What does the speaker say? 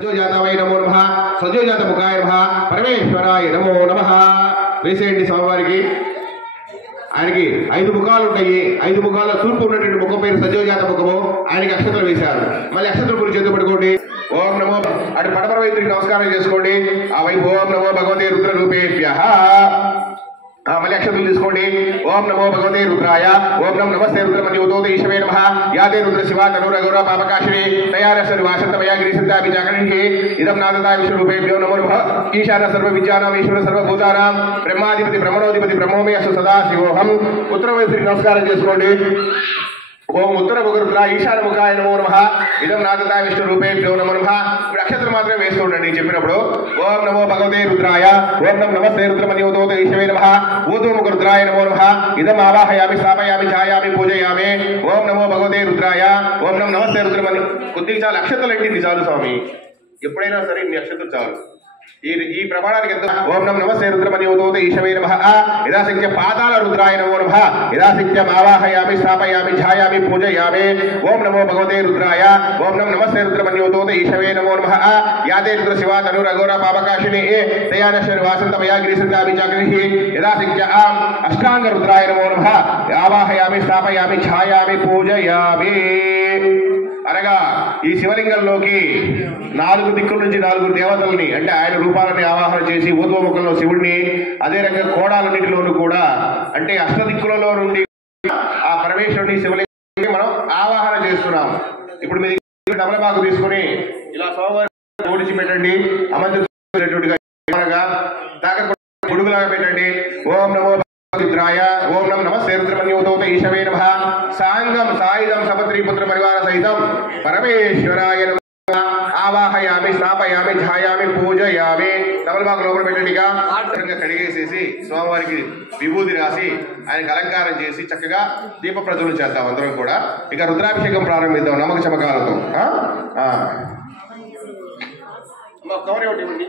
సజోజాతవై నమో నమః సజోజాత ముఖాయ నమః పరమేశ్వరాయ నమో నమః. వేసేయండి స్వామివారికి. ఆయనకి 5 ముఖాలు ఉంటాయి. 5 ముఖాల తూర్పు ఉన్నటువంటి ముఖం పేరు సజోజాత ముఖము. ఆయనకి అక్షతలు వేశారు. మళ్ళీ అక్షతలు గురించి చేతులు పట్టుకోండి. ఓం నమో అటు పడమర వైద్యుడికి నమస్కారం చేసుకోండి. ఆ వైపు ఓం నమో భగవతే రుద్ర రూపేభ్యః. మళ్ళీ అక్షతలు తీసుకోండి. ఓం నమో భగవతే రుద్రాయ. ఓం నమో నమస్తే రుద్రమన్యోతోతే ఈశవే నమః. యాదే రుద్ర శివ తనూర గౌరవ పాపకాశిని తయారస్య వాసంతమయా గిరిశంతాపి జాగరిణి ఇదం నాదతా విష్ణురూపేభ్యో నమో నమః. ఈశాన సర్వ విద్యానాం ఈశ్వర సర్వభూతానాం బ్రహ్మాధిపతి బ్రహ్మణోధిపతి బ్రహ్మోమే అసు సదా శివోహం. ఉత్తర వైద్యుడికి నమస్కారం చేసుకోండి. ఓం ఉత్తర ముఖరుద్ర ఈశాన ముఖాయ నమో నమః. ఇదం నాదతా విష్ణు రూపేభ్యో నమో నమః. ఇప్పుడు అక్షత్రం మాత్రమే వేస్తూ ఉండండి చెప్పినప్పుడు. ఓం నమో భగవతే రుద్రాయ. ఓం నమో నమస్తే రుద్రమన్యోతోతే ఈశవే నమః. ఊర్ధ్వ ముఖరుద్రాయ నమో నమః. ఇదం ఆవాహయామి స్థాపయామి ఛాయామి పూజయామి. ఓం నమో భగవతే రుద్రాయ. ఓం నమో నమస్తే రుద్రమని కొద్దిగా చాలు. అక్షతలు ఎంటింది చాలు స్వామి. ఎప్పుడైనా సరే ఇన్ని అక్షతలు చాలు. ఈ ప్రమాణానికి ఎంత? ఓం నమో నమస్తే రుద్రమన్యోతోతే ఈశవే నమః. యథాశక్త్య పాతాళ రుద్రాయ నమో నమః. యథాశక్త్యం ఆవాహయామి స్థాపయామి ఛాయామి పూజయామి. ఓం నమో భగవతే రుద్రాయ. ఓం నమో నమస్తే రుద్రమన్యోతోతే ఈశవే నమో నమః. యాదే రుద్ర శివ తనూర గౌరవ పాపకాశిని తయారస్య వాసంతమయా గిరిశంతాపి జాగరిణి యథాశక్త్య అష్టాంగ రుద్రాయ నమో నమః. ఆవాహయామి స్థాపయామి ఛాయామి పూజయామి. అనగా ఈ శివలింగంలోకి 4 దిక్కుల నుంచి 4 దేవతల్ని అంటే ఆయన రూపాలని ఆవాహన చేసి ఊర్ధ్వముఖంలో శివుడిని, అదే రకంగా కోణాలన్నింటిలోనూ కూడా అంటే అష్టదిక్కులలో నుండి ఆ పరమేశ్వరుని శివలింగాన్ని మనం ఆవాహన చేస్తున్నాం. ఇప్పుడు మీ తమలపాకు తీసుకుని ఇలా సోమవారం ఓడిచి పెట్టండి. అమంతుగా గుడుగులాగా పెట్టండి. ఓం నమో రుద్రాయ. ఓం నమో నమస్తే రుద్రమన్యోతోతే ఈశవే నమః. సాంగం సాయుధం సపత్రీపుత్ర పరివార సహితం పరమేశ్వరాయ నమః. ఆవాహయామి స్థాపయామి ఛాయామి పూజయామి. తమలపాకు లోపల పెట్టండిగా కడిగేసేసి స్వామివారికి విభూతి రాసి ఆయనకు అలంకారం చేసి చక్కగా దీప ప్రజ్వలన చేద్దాం అందరం కూడా. ఇక రుద్రాభిషేకం ప్రారంభిద్దాం నమ్మక చమకాలతో. కవర్ ఇవ్వండి.